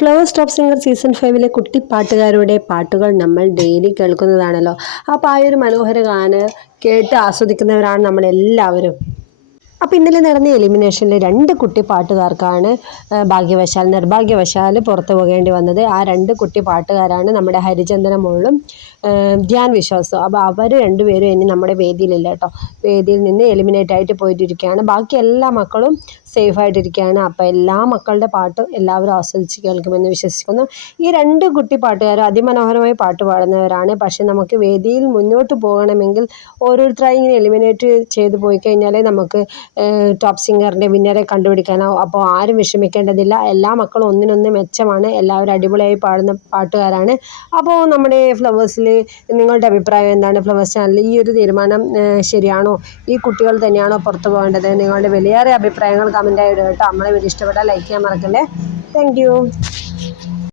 Flowers top singer season 5 കുട്ടിപ്പാട്ടുകാരുടെ പാട്ടുകൾ നമ്മൾ daily കേൾക്കുന്നതാണല്ലോ. അപ്പോൾ ആ ഒരു മനോഹര ഗാനം കേട്ട് ആസ്വദിക്കുന്നവരാണ് നമ്മളെല്ലാവരും. അപ്പോൾ ഇന്നലെ നടന്ന എലിമിനേഷനിൽ 2 കുട്ടി പാട്ടുകാർക്കാണ് നിർഭാഗ്യവശാൽ പുറത്തു പോകേണ്ടി വന്നത്. ആ 2 കുട്ടി പാട്ടുകാരാണ് നമ്മുടെ ഹരിചന്ദന മോളും ധ്യാൻ വിശ്വാസും. അപ്പോൾ അവർ രണ്ടുപേരും ഇനി നമ്മുടെ വേദിയിലില്ല കേട്ടോ. വേദിയിൽ നിന്ന് എലിമിനേറ്റ് ആയിട്ട് പോയിട്ടിരിക്കുകയാണ്. ബാക്കി എല്ലാ മക്കളും സേഫായിട്ടിരിക്കുകയാണ്. അപ്പോൾ എല്ലാ മക്കളുടെ പാട്ടും എല്ലാവരും ആസ്വദിച്ച് കേൾക്കുമെന്ന് വിശ്വസിക്കുന്നു. ഈ 2 കുട്ടി പാട്ടുകാരും അതിമനോഹരമായി പാട്ട് പാടുന്നവരാണ്. പക്ഷേ നമുക്ക് വേദിയിൽ മുന്നോട്ട് പോകണമെങ്കിൽ ഓരോരുത്തരായി ഇങ്ങനെ എലിമിനേറ്റ് ചെയ്ത് പോയി കഴിഞ്ഞാലേ നമുക്ക് ടോപ്പ് സിംഗറിൻ്റെ വിന്നറെ കണ്ടുപിടിക്കാനാവും. അപ്പോൾ ആരും വിഷമിക്കേണ്ടതില്ല. എല്ലാ മക്കളും ഒന്നിനൊന്ന് മെച്ചമാണ്. എല്ലാവരും അടിപൊളിയായി പാടുന്ന പാട്ടുകാരാണ്. അപ്പോൾ നമ്മുടെ ഫ്ലവേഴ്സിൽ നിങ്ങളുടെ അഭിപ്രായം എന്താണ്? ഫ്ലവേഴ്സ് ചാനലിൽ ഈ ഒരു തീരുമാനം ശരിയാണോ? ഈ കുട്ടികൾ തന്നെയാണോ പുറത്തു പോകേണ്ടത്? നിങ്ങളുടെ വിലയേറിയ അഭിപ്രായങ്ങൾ കമൻറ്റായി ഇടുക കേട്ടോ. നമ്മളെ വീഡിയോ ഇഷ്ടപ്പെട്ടാൽ ലൈക്ക് ചെയ്യാൻ മറക്കല്ലേ. താങ്ക്